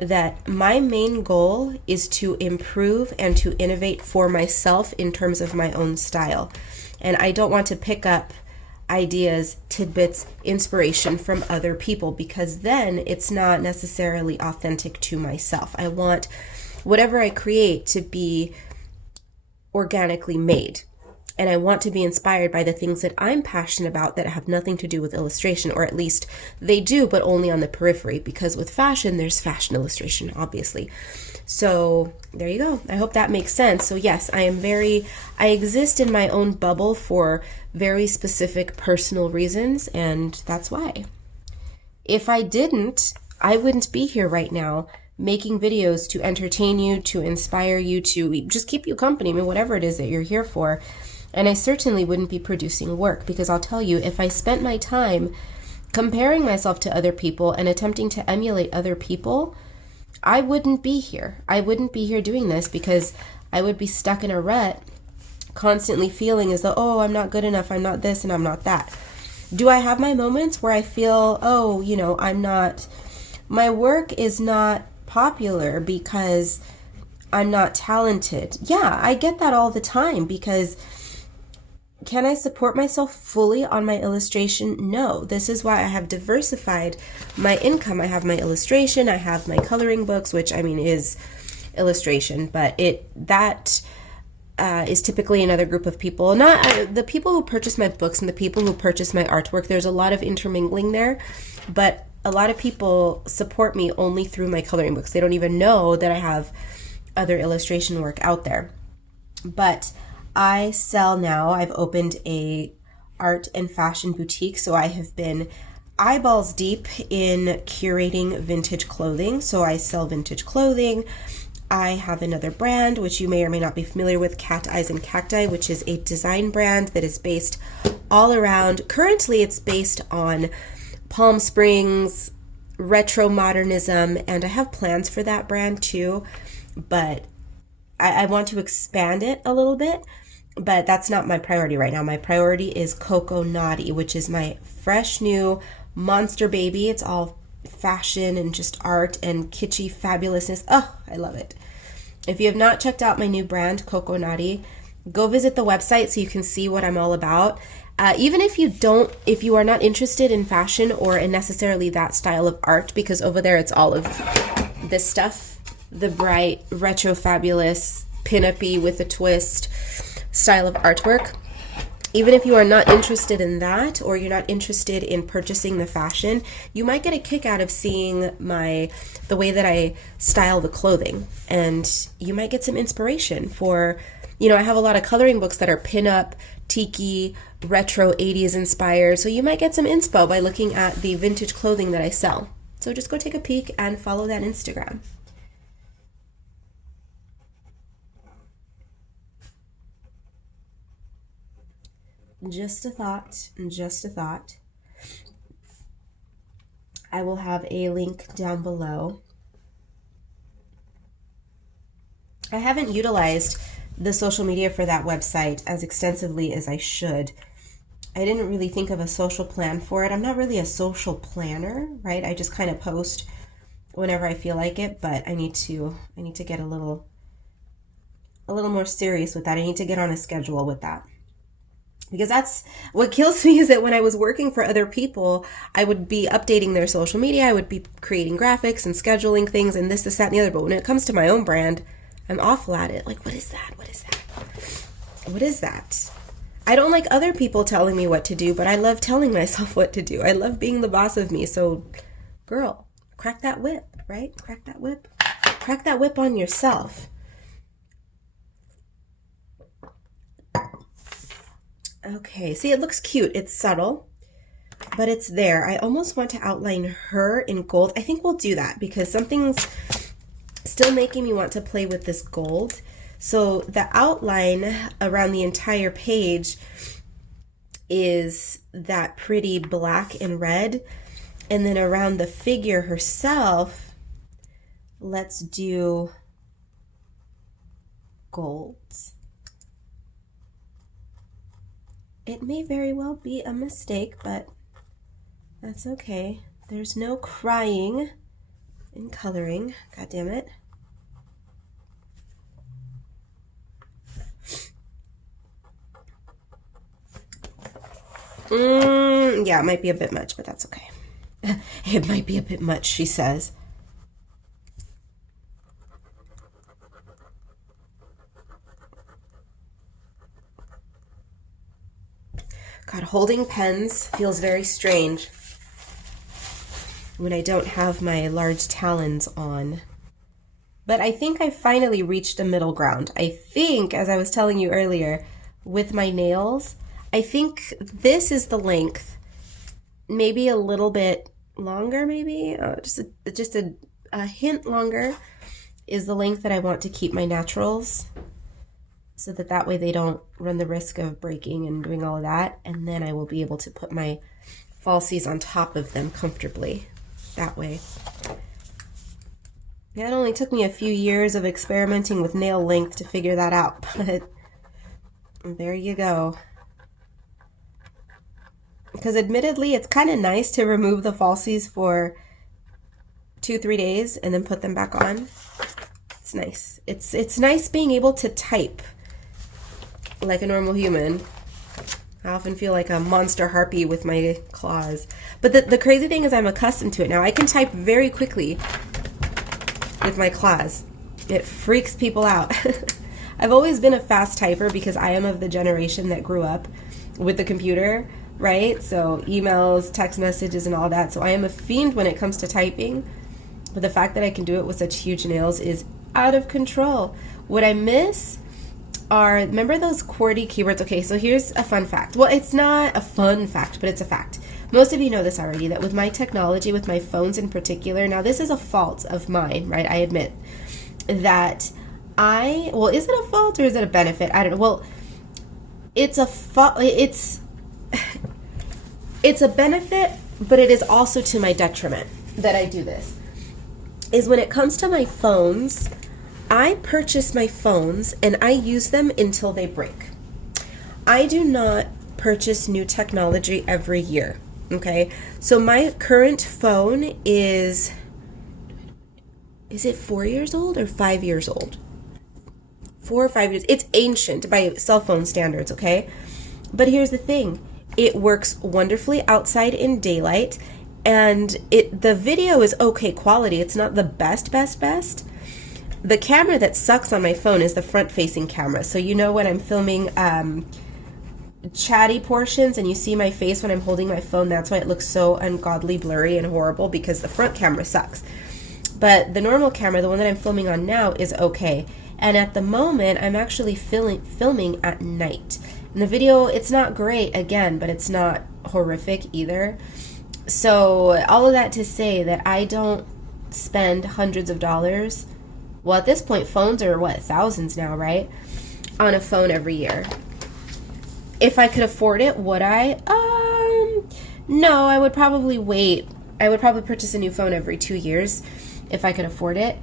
that my main goal is to improve and to innovate for myself in terms of my own style. And I don't want to pick up ideas, tidbits, inspiration from other people, because then it's not necessarily authentic to myself. I want whatever I create to be organically made. And I want to be inspired by the things that I'm passionate about that have nothing to do with illustration, or at least they do, but only on the periphery, because with fashion, there's fashion illustration, obviously. So there you go. I hope that makes sense. So yes, I exist in my own bubble for very specific personal reasons, and that's why. If I didn't, I wouldn't be here right now making videos to entertain you, to inspire you, to just keep you company, I mean, whatever it is that you're here for. And I certainly wouldn't be producing work, because I'll tell you, if I spent my time comparing myself to other people and attempting to emulate other people, I wouldn't be here. I wouldn't be here doing this, because I would be stuck in a rut, constantly feeling as though, oh, I'm not good enough, I'm not this, and I'm not that. Do I have my moments where I feel, oh, you know, my work is not popular because I'm not talented? Yeah, I get that all the time, because can I support myself fully on my illustration? No. This is why I have diversified my income. I have my illustration, I have my coloring books, which I mean is illustration, but that is typically another group of people. Not the people who purchase my books and the people who purchase my artwork. There's a lot of intermingling there, but a lot of people support me only through my coloring books. They don't even know that I have other illustration work out there. But I sell now. I've opened a art and fashion boutique, so I have been eyeballs deep in curating vintage clothing. So I sell vintage clothing. I have another brand, which you may or may not be familiar with, Cat Eyes and Cacti, which is a design brand that is based all around. Currently, it's based on Palm Springs, retro modernism, and I have plans for that brand too, but I want to expand it a little bit, but that's not my priority right now. My priority is Coco Naughty, which is my fresh new monster baby. It's all fashion and just art and kitschy fabulousness. Oh, I love it. If you have not checked out my new brand, Coco Naughty, go visit the website so you can see what I'm all about. Even if you are not interested in fashion or in necessarily that style of art, because over there it's all of this stuff, the bright, retro, fabulous, pin-up-y with a twist style of artwork. Even if you are not interested in that, or you're not interested in purchasing the fashion, you might get a kick out of seeing the way that I style the clothing, and you might get some inspiration for, I have a lot of coloring books that are pin-up, tiki, retro 80s inspired, so you might get some inspo by looking at the vintage clothing that I sell. So just go take a peek and follow that Instagram. Just a thought. I will have a link down below. I haven't utilized the social media for that website as extensively as I should. I didn't really think of a social plan for it. I'm not really a social planner, right? I just kind of post whenever I feel like it, but I need to get a little more serious with that. I need to get on a schedule with that. Because that's what kills me, is that when I was working for other people, I would be updating their social media, I would be creating graphics and scheduling things and this, that, and the other. But when it comes to my own brand, I'm awful at it. Like, what is that? I don't like other people telling me what to do, but I love telling myself what to do. I love being the boss of me. So, girl, crack that whip, right? Crack that whip. Crack that whip on yourself. Okay, see, it looks cute. It's subtle, but it's there. I almost want to outline her in gold. I think we'll do that because something's still making me want to play with this gold. So the outline around the entire page is that pretty black and red. And then around the figure herself, let's do golds. It may very well be a mistake, but that's okay. There's no crying in coloring. God damn it. Yeah, it might be a bit much, but that's okay. It might be a bit much, she says. God, holding pens feels very strange when I don't have my large talons on. But I think I finally reached a middle ground. I think, as I was telling you earlier, with my nails, I think this is the length. Maybe a little bit longer, maybe? Just a hint longer is the length that I want to keep my naturals, so that way they don't run the risk of breaking and doing all of that. And then I will be able to put my falsies on top of them comfortably that way. Yeah, it only took me a few years of experimenting with nail length to figure that out, but there you go. Because admittedly, it's kind of nice to remove the falsies for 2-3 days and then put them back on. It's nice. It's nice being able to type like a normal human. I often feel like a monster harpy with my claws. But the crazy thing is I'm accustomed to it now. I can type very quickly with my claws. It freaks people out. I've always been a fast typer because I am of the generation that grew up with the computer, right? So emails, text messages, and all that. So I am a fiend when it comes to typing. But the fact that I can do it with such huge nails is out of control. What I miss are, remember those QWERTY keywords? Okay, so here's a fun fact. Well, it's not a fun fact, but it's a fact. Most of you know this already, that with my technology, with my phones in particular, now this is a fault of mine, right? I admit that well, is it a fault or is it a benefit? I don't know. Well, it's a fault. It's a benefit, but it is also to my detriment that I do this. Is when it comes to my phones, I purchase my phones and I use them until they break. I do not purchase new technology every year, okay? So my current phone is it 4 years old or 5 years old? 4 or 5 years. It's ancient by cell phone standards, okay? But here's the thing. It works wonderfully outside in daylight, and the video is okay quality. It's not the best. The camera that sucks on my phone is the front-facing camera. So you know when I'm filming chatty portions and you see my face when I'm holding my phone, that's why it looks so ungodly blurry and horrible, because the front camera sucks. But the normal camera, the one that I'm filming on now, is okay. And at the moment, I'm actually filming at night. And the video, it's not great, again, but it's not horrific either. So all of that to say that I don't spend hundreds of dollars. Well, at this point, phones are, what, thousands now, right? On a phone every year. If I could afford it, would I? No, I would probably wait. I would probably purchase a new phone every 2 years if I could afford it.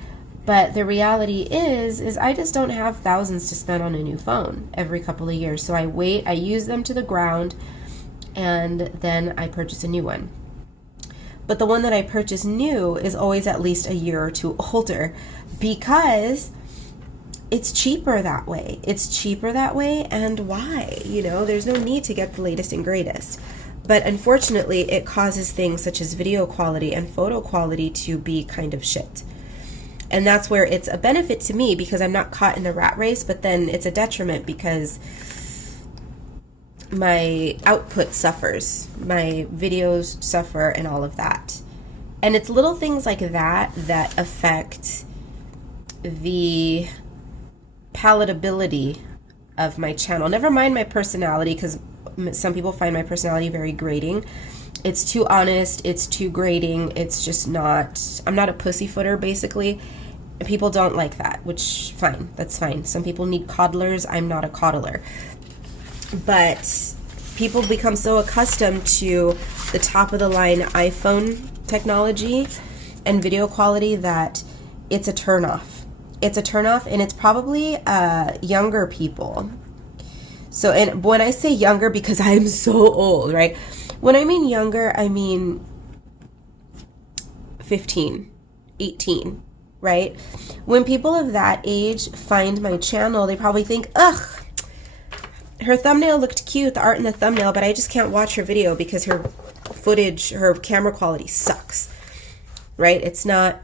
But the reality is I just don't have thousands to spend on a new phone every couple of years. So I wait, I use them to the ground, and then I purchase a new one. But the one that I purchase new is always at least a year or two older, because it's cheaper that way. It's cheaper that way, and why? You know, there's no need to get the latest and greatest. But unfortunately, it causes things such as video quality and photo quality to be kind of shit. And that's where it's a benefit to me because I'm not caught in the rat race, but then it's a detriment because my output suffers, my videos suffer, and all of that. And it's little things like that that affect the palatability of my channel. Never mind my personality, because some people find my personality very grating. It's too honest, it's too grating, it's just not, I'm not a pussyfooter, basically. People don't like that, which, fine, that's fine. Some people need coddlers, I'm not a coddler. But people become so accustomed to the top-of-the-line iPhone technology and video quality that it's a turnoff. It's a turnoff, and it's probably younger people. So, and when I say younger, because I'm so old, right? When I mean younger, I mean 15. 18, right? When people of that age find my channel, they probably think, ugh, her thumbnail looked cute, the art in the thumbnail, but I just can't watch her video because her footage, her camera quality sucks, right? It's not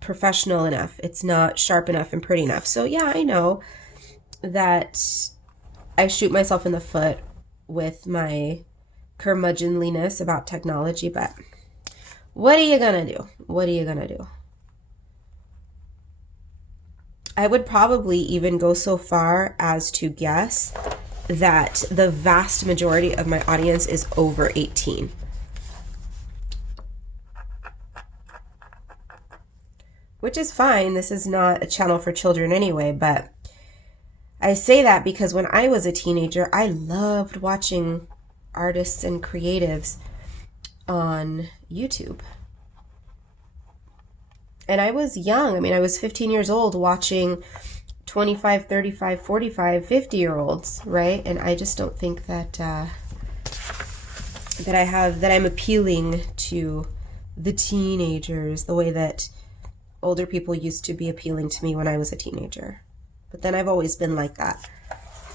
professional enough. It's not sharp enough and pretty enough. So yeah, I know that I shoot myself in the foot with my curmudgeonliness about technology, but what are you gonna do? What are you gonna do? I would probably even go so far as to guess that the vast majority of my audience is over 18. Which is fine. This is not a channel for children anyway, but I say that because when I was a teenager, I loved watching artists and creatives on YouTube. And I was young. I mean, I was 15 years old watching 25, 35, 45, 50-year-olds, right? And I just don't think that I'm appealing to the teenagers the way that older people used to be appealing to me when I was a teenager. But then I've always been like that.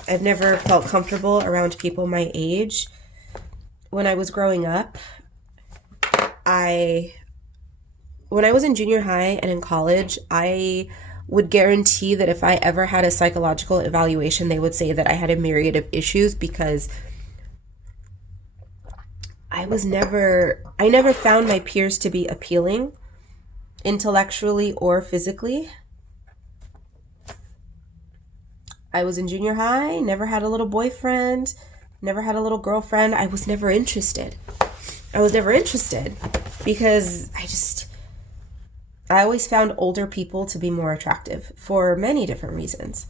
I've never felt comfortable around people my age. When I was growing up, when I was in junior high and in college, I would guarantee that if I ever had a psychological evaluation, they would say that I had a myriad of issues because I never found my peers to be appealing intellectually or physically. I was in junior high, never had a little boyfriend, never had a little girlfriend. I was never interested. Because I always found older people to be more attractive for many different reasons.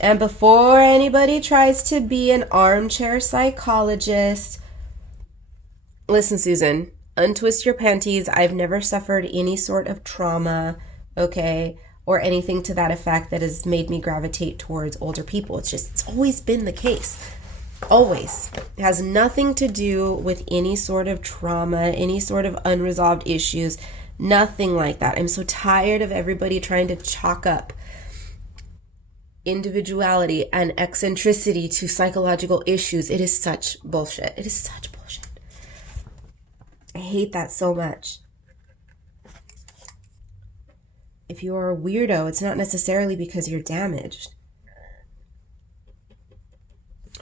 And before anybody tries to be an armchair psychologist, listen, Susan, untwist your panties. I've never suffered any sort of trauma, okay, or anything to that effect that has made me gravitate towards older people. It's always been the case. Always. It has nothing to do with any sort of trauma, any sort of unresolved issues, nothing like that. I'm so tired of everybody trying to chalk up individuality and eccentricity to psychological issues. It is such bullshit. It is such bullshit. I hate that so much. If you are a weirdo, it's not necessarily because you're damaged.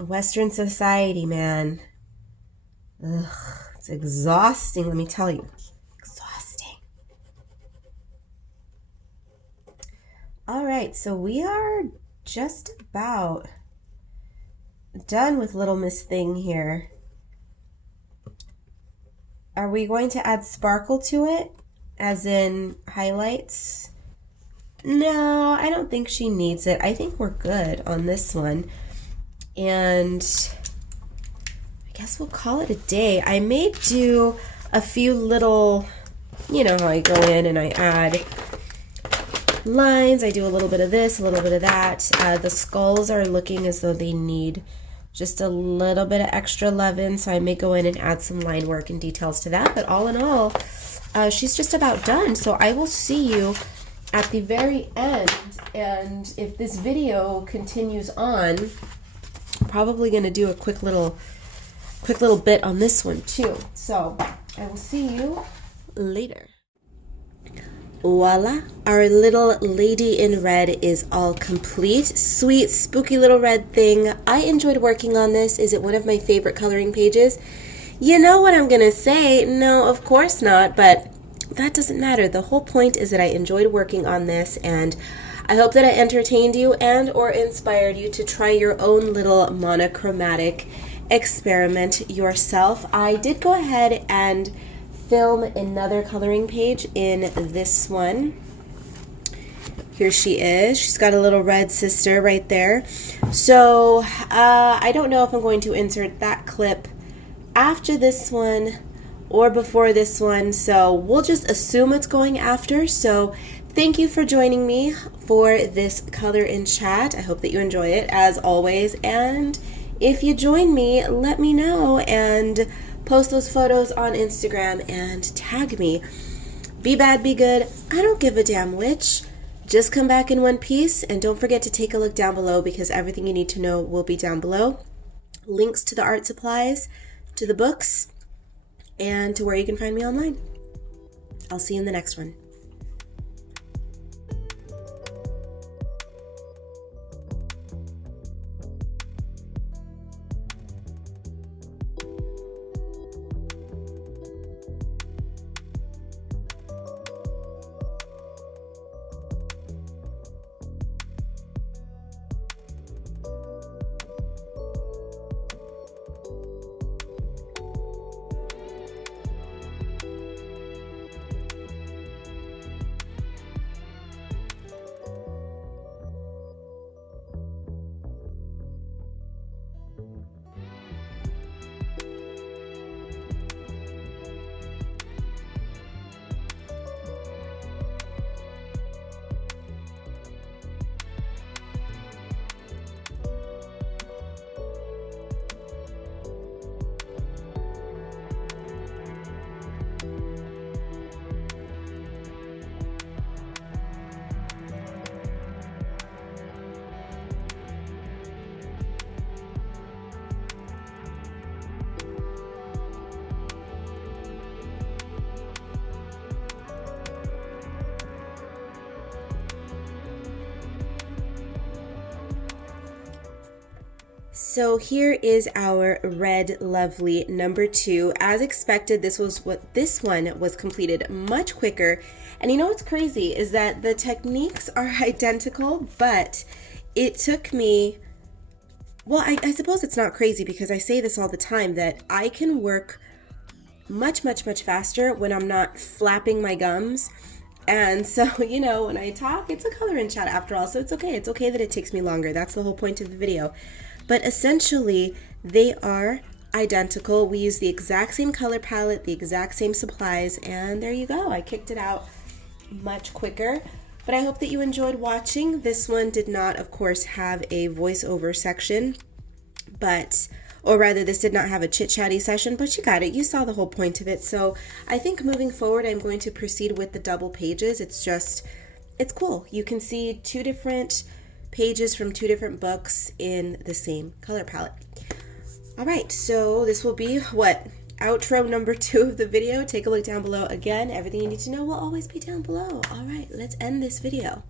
Western society, man. Ugh, it's exhausting, let me tell you. Exhausting. All right, so we are just about done with Little Miss Thing here. Are we going to add sparkle to it? As in highlights? No, I don't think she needs it. I think we're good on this one. And I guess we'll call it a day. I may do a few little, you know how I go in and I add lines. I do a little bit of this, a little bit of that. The skulls are looking as though they need just a little bit of extra leaven, so I may go in and add some line work and details to that. But all in all, she's just about done. So I will see you at the very end. And if this video continues on, I'm probably going to do a quick little bit on this one too. So I will see you later. Voila, our little lady in red is all complete. Sweet, spooky little red thing. I enjoyed working on this. Is it one of my favorite coloring pages? You know what I'm gonna say? No, of course not, but that doesn't matter. The whole point is that I enjoyed working on this, and I hope that I entertained you and or inspired you to try your own little monochromatic experiment yourself. I did go ahead and film another coloring page in this one. Here she is. She's got a little red sister right there. So I don't know if I'm going to insert that clip after this one or before this one, so we'll just assume it's going after. So thank you for joining me for this color in chat. I hope that you enjoy it as always, and if you join me, let me know and post those photos on Instagram and tag me. Be bad, be good. I don't give a damn which. Just come back in one piece, and don't forget to take a look down below because everything you need to know will be down below. Links to the art supplies, to the books, and to where you can find me online. I'll see you in the next one. So here is our red lovely number 2. As expected, this one was completed much quicker. And you know what's crazy is that the techniques are identical, but it took me, well, I suppose it's not crazy because I say this all the time, that I can work much faster when I'm not flapping my gums. And so, you know, when I talk, it's a color and chat after all, so it's okay. It's okay that it takes me longer. That's the whole point of the video. But essentially, they are identical. We use the exact same color palette, the exact same supplies, and there you go. I kicked it out much quicker. But I hope that you enjoyed watching. This one did not, of course, have a voiceover section, or rather, this did not have a chit-chatty session, but you got it. You saw the whole point of it. So I think moving forward, I'm going to proceed with the double pages. It's cool. You can see 2 different pages from 2 different books in the same color palette. All right, so this will be outro number 2 of the video. Take a look down below. Again, everything you need to know will always be down below. All right, let's end this video.